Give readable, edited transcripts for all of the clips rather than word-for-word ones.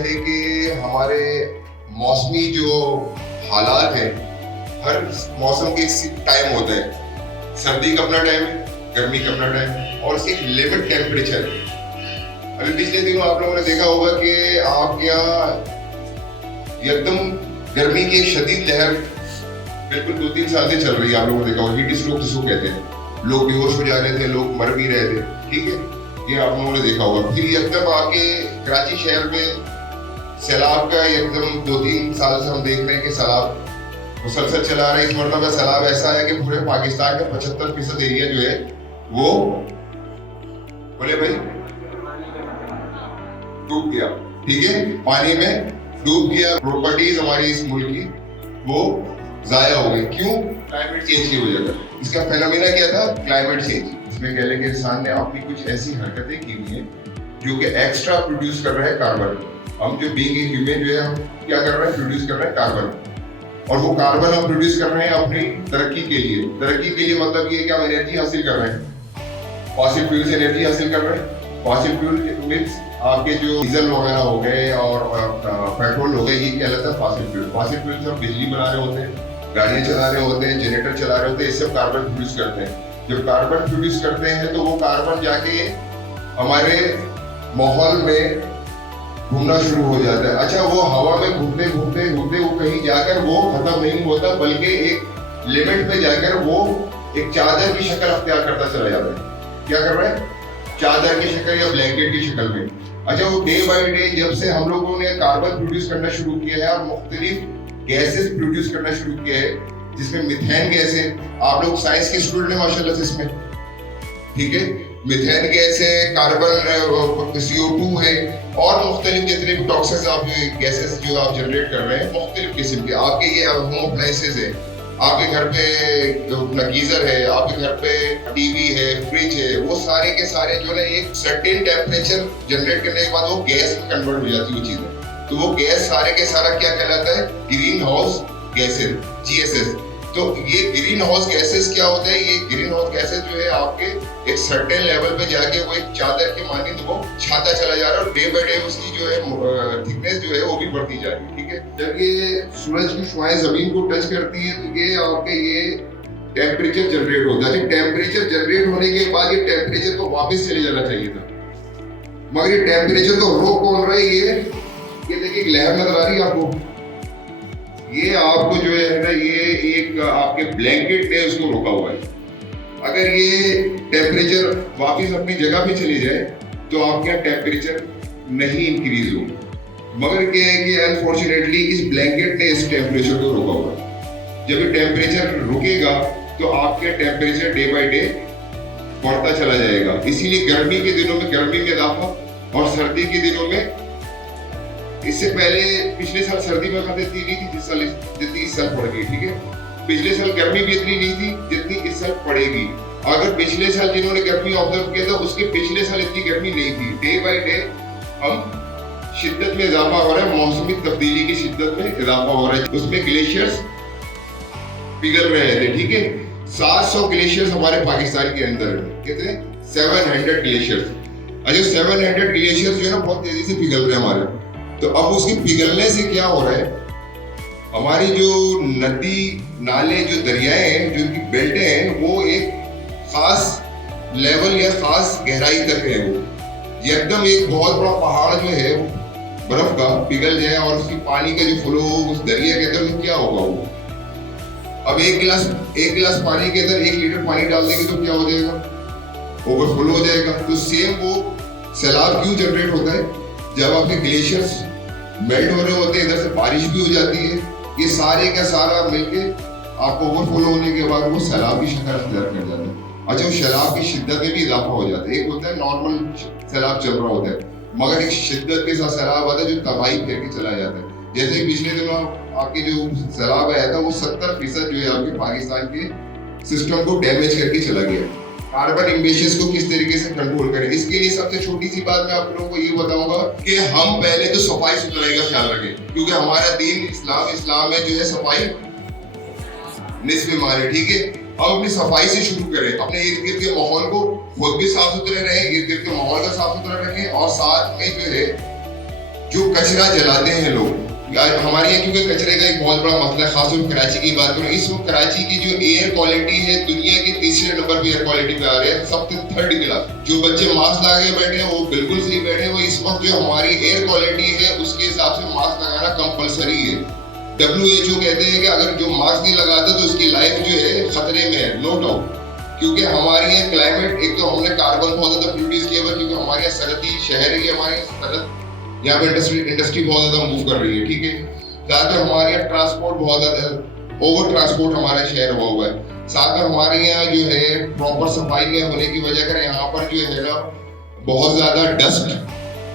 है कि हमारे मौसमी जो हालात हैं, हर मौसम के एक टाइम होता है। सर्दी का अपना टाइम है, गर्मी का अपना टाइम है और उसकी एक लिमिट टेम्परेचर है। अभी पिछले दिनों आप लोगों ने देखा होगा कि आपके यहाँ एकदम गर्मी की एक शदीद लहर बिल्कुल 2-3 साल से चल रही है। आप लोगों ने देखा होगा, हीट स्ट्रोक जिसको कहते हैं। लोग बेहोश हो जा रहे थे, लोग मर भी रहे थे, ठीक है, ये आप लोगों ने देखा होगा। फिर एकदम आके कराची शहर में सैलाब का एकदम 2-3 साल से हम देख रहे हैं कि सैलाब मुसलसल चला रहा है। इस मरतबा सैलाब ऐसा है कि पूरे पाकिस्तान का 75% एरिया जो है वो बोले भाई डूब गया, ठीक है, पानी में डूब गया। प्रॉपर्टीज हमारी इस मुल्क की वो जाया हो गई। क्यों? क्लाइमेट चेंज की वजह से। इसका फेनोमेना क्या था? Climate change. इसमें कह लेंगे इंसान ने अपनी कुछ ऐसी हरकतें की हुई हैं जो कि एक्स्ट्रा प्रोड्यूस कर रहे हैं कार्बन। हम जो बीइंग ए ह्यूमन जो है हम क्या कर रहे हैं? प्रोड्यूस कर रहे हैं कार्बन। और वो कार्बन हम प्रोड्यूस कर रहे हैं अपनी तरक्की के लिए। तरक्की के लिए मतलब ये कि हम एनर्जी हासिल कर रहे हैं, फॉसिल फ्यूल से एनर्जी हासिल कर रहे हैं। फॉसिल फ्यूल मीन्स आपके जो डीजल वगैरह हो गए और पेट्रोल हो गए, ये कहलाता है फॉसिल फ्यूल। फॉसिल फ्यूल से हम बिजली बना रहे होते हैं, गाड़ियाँ चला रहे होते हैं, जनरेटर चला रहे होते हैं, इससे कार्बन प्रोड्यूस करते हैं। जब कार्बन प्रोड्यूस करते हैं तो वो कार्बन जाके हमारे माहौल में घूमना शुरू हो जाता है। अच्छा, वो हवा में घूमते घूमते घूमते वो कहीं जाकर वो खत्म नहीं होता, बल्कि एक लिमिट पे जाकर वो एक चादर की शक्ल अख्तियार करता चला जाता है। क्या कर रहा है? चादर की शक्ल या ब्लैंकेट की शक्ल में। अच्छा, वो डे बाय डे जब से हम लोगों ने कार्बन प्रोड्यूस करना शुरू किया है और मुख्तलिफ गैसेस प्रोड्यूस करना शुरू किया है, जिसमें मिथेन गैस है। आप लोग साइंस के स्टूडेंट हैं माशाल्लाह से इसमें, ठीक है। मिथेन गैस है, कार्बन CO2 है और मुख्तलिफ जितने भी टॉक्सिन्स आप गैसेस जो आप जनरेट कर रहे हैं मुख्तलिफ किस्म के। आपके ये होम अप्लायंसेस है, आपके घर पे गीजर है, आपके घर पे टीवी है, फ्रिज है, वो सारे के सारे जो है एक सर्टेन टेम्परेचर जनरेट करने के बाद वो गैस में कन्वर्ट हो जाती है वो चीजें। तो वो गैस सारे के सारा क्या कहलाता है? Green house gases, GHS। तो ये ग्रीन हाउस गैसेस क्या होता है? ये ग्रीन हाउस गैसेस जो है आपके एक सर्टेन लेवल पे जाके वो एक चादर के मानिंद वो छाता चला जा रहा है और डे बाय डे उसकी जो है थिकनेस जो है वो भी बढ़ती जा रही है, ठीक है। जब ये सूरज की शुआएं जमीन को टच करती है तो ये आपके ये टेम्परेचर जनरेट होता है। टेम्परेचर जनरेट होने के बाद ये टेम्परेचर को वापस चले जाना चाहिए था, मगर ये टेम्परेचर को रोक कौन रहा है? ये देखिए एक लहर नजर आ रही है आपको, ये आपको जो है ना ये एक आपके ब्लैंकेट ने उसको रोका हुआ है। अगर ये टेम्परेचर वापस अपनी जगह पे चली जाए तो आपका टेम्परेचर नहीं इंक्रीज होगा, मगर क्या है कि अनफॉर्चुनेटली इस ब्लैंकेट ने इस टेम्परेचर को रोका हुआ है। जब ये टेम्परेचर रुकेगा तो आपके टेम्परेचर डे बाय डे बढ़ता चला जाएगा। इसीलिए गर्मी के दिनों में गर्मी में इजाफा और सर्दी के दिनों में, इससे पहले पिछले साल सर्दी में इतनी नहीं थी जितनी इस साल पड़ गई, ठीक है। पिछले साल गर्मी भी इतनी नहीं थी जितनी इस साल पड़ेगी। अगर पिछले साल जिन्होंने गर्मी ऑब्जर्व किया था उसके पिछले साल इतनी गर्मी नहीं थी। डे बाय डे हम शिद्दत में इजाफा हो रहा है, मौसमी तब्दीली की शिद्दत में इजाफा हो रहा है। उसमें ग्लेशियर्स पिघल रहे थे, ठीक है। 700 ग्लेशियर्स हमारे पाकिस्तान के अंदर है। कितने? 700 ग्लेशियर्स। अच्छा, 700 ग्लेशियर्स जो है ना बहुत तेजी से पिघल रहे हैं हमारे। तो अब उसके पिघलने से क्या हो रहा है? हमारी जो नदी नाले जो दरियाएं हैं, जो उनकी बेल्टें हैं, वो एक खास लेवल या खास गहराई तक है। वो एकदम एक बहुत बड़ा पहाड़ जो है बर्फ का पिघल जाए और उसकी पानी का जो फ्लो उस दरिया के अंदर तो क्या होगा वो? अब एक गिलास पानी के अंदर 1 लीटर पानी डाल देंगे तो क्या हो जाएगा? ओवरफ्लो हो जाएगा। तो सेम वो सैलाब क्यों जनरेट होता है? जब आपके ग्लेशियर्स मेल्ट हो रहे होते हैं, इधर से बारिश भी हो जाती है, ये सारे का सारा मिलके आपको ओवरफ्लो होने के बाद वो सैलाब की शक्ल अख्तियार कर जाता है। अच्छा, वो सैलाब की शिद्दत में भी इजाफा हो जाता है। एक होता है नॉर्मल सैलाब चल रहा होता है, मगर एक शिद्दत के साथ सैलाब आता है जो तबाही फेर के चला जाता है। जैसे पिछले दिनों आपके जो सैलाब आया था वो 70% जो है आपके पाकिस्तान के सिस्टम को डैमेज करके चला गया। कार्बन इमिशंस को किस तरीके से कंट्रोल करें, इसके लिए सबसे छोटी सी बात मैं आप लोगों को ये बताऊंगा कि हम पहले तो सफाई सुथराई का ख्याल रखें, क्योंकि हमारा दीन इस्लाम में जो है सफाई निस्फ ईमान है, ठीक है। हम अपनी सफाई से शुरू करें, अपने इर्द गिर्द के माहौल को खुद भी साफ सुथरे रहें, इर्द गिर्द के माहौल का साफ सुथरा रखें और साथ में जो है जो कचरा जलाते हैं लोग, हमारे यहाँ क्योंकि कचरे का एक बहुत बड़ा मसला है, खासतौर पर कराची की बात करूँ, इस वक्त कराची की जो एयर क्वालिटी है दुनिया के तीसरे नंबर पे एयर क्वालिटी पे आ रहे हैं, सबसे थर्ड क्लास। जो बच्चे मास्क लगा बैठे हैं वो बिल्कुल सही बैठे हैं, वो इस वक्त जो हमारी एयर क्वालिटी है उसके हिसाब से मास्क लगाना कंपलसरी है। WHO कहते हैं कि अगर जो मास्क नहीं लगाता तो उसकी लाइफ जो है खतरे में है, नो डाउट। क्योंकि हमारे यहाँ क्लाइमेट, एक तो हमने कार्बन बहुत ज्यादा प्रोड्यूस किया हुआ, क्योंकि हमारे यहाँ सरहदी शहर है, हमारे सरहद यहाँ पे इंडस्ट्री बहुत ज्यादा मूव कर रही है, ठीक है। साथ में हमारे यहाँ ट्रांसपोर्ट बहुत ज्यादा, ओवर ट्रांसपोर्ट हमारा शहर हुआ है। साथ में हमारे यहाँ जो है प्रॉपर सफाई नहीं होने की वजह कर यहाँ पर जो है ना बहुत ज्यादा डस्ट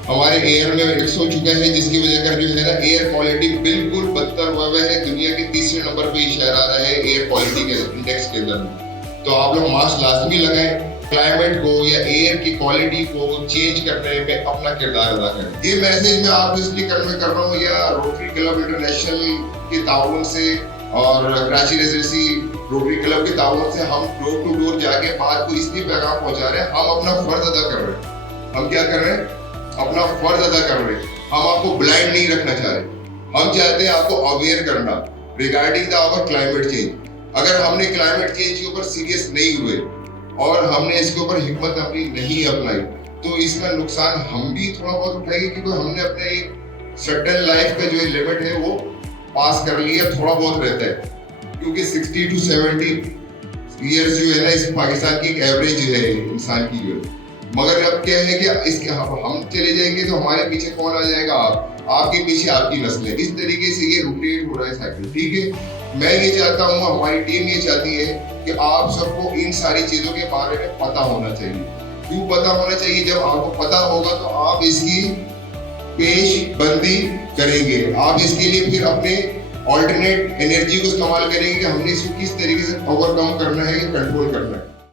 हमारे एयर में मिक्स हो चुका है, जिसकी वजह कर जो है ना एयर क्वालिटी बिल्कुल बदतर हुआ है। दुनिया के तीसरे नंबर पे शहर आ रहा है एयर क्वालिटी के इंडेक्स के अंदर। तो आप लोग मास्क लाजमी लगाएं, क्लाइमेट को या एयर की क्वालिटी को चेंज करने में अपना किरदार अदा करें। ये मैसेज मैं आपको इसलिए कर रहा हूँ, या रोटरी क्लब इंटरनेशनल के ताउन से और कराची रेजिडेंसी रोटरी क्लब के ताउन से हम डोर टू डोर जाके बात को इसलिए पैगाम पहुंचा रहे हैं, हम अपना फर्ज अदा कर रहे हैं। हम क्या कर रहे हैं? अपना फर्ज अदा कर रहे हैं। हम आपको ब्लाइंड नहीं रखना चाह रहे, हम चाहते हैं आपको अवेयर करना regarding the our climate change. अगर हमने क्लाइमेट चेंज के ऊपर सीरियस नहीं हुए और हमने इसके ऊपर हिकमत अमली नहीं अपनाई तो इसका नुकसान हम भी थोड़ा बहुत उठाएंगे, क्योंकि हमने अपने एक सर्टेन लाइफ का जो लिमिट है वो पास कर लिया, थोड़ा बहुत रहता है। क्योंकि 60 to 70 ईयर्स जो है ना इस पाकिस्तान की एक एवरेज है इंसान की जो है। मगर अब क्या है कि इसके हम चले जाएंगे तो हमारे पीछे कौन आ जाएगा? आपके पीछे आपकी नस्लें। इस तरीके से ये रोटेट हो रहा है साइकिल, ठीक है। मैं ये चाहता हूँ, हमारी टीम ये चाहती है कि आप सबको इन सारी चीजों के बारे में पता होना चाहिए। क्यों पता होना चाहिए? जब आपको पता होगा तो आप इसकी पेशबंदी करेंगे, आप इसके लिए फिर अपने ऑल्टरनेट एनर्जी को इस्तेमाल करेंगे कि हमने इसको किस तरीके से ओवरकम करना है या कंट्रोल करना है।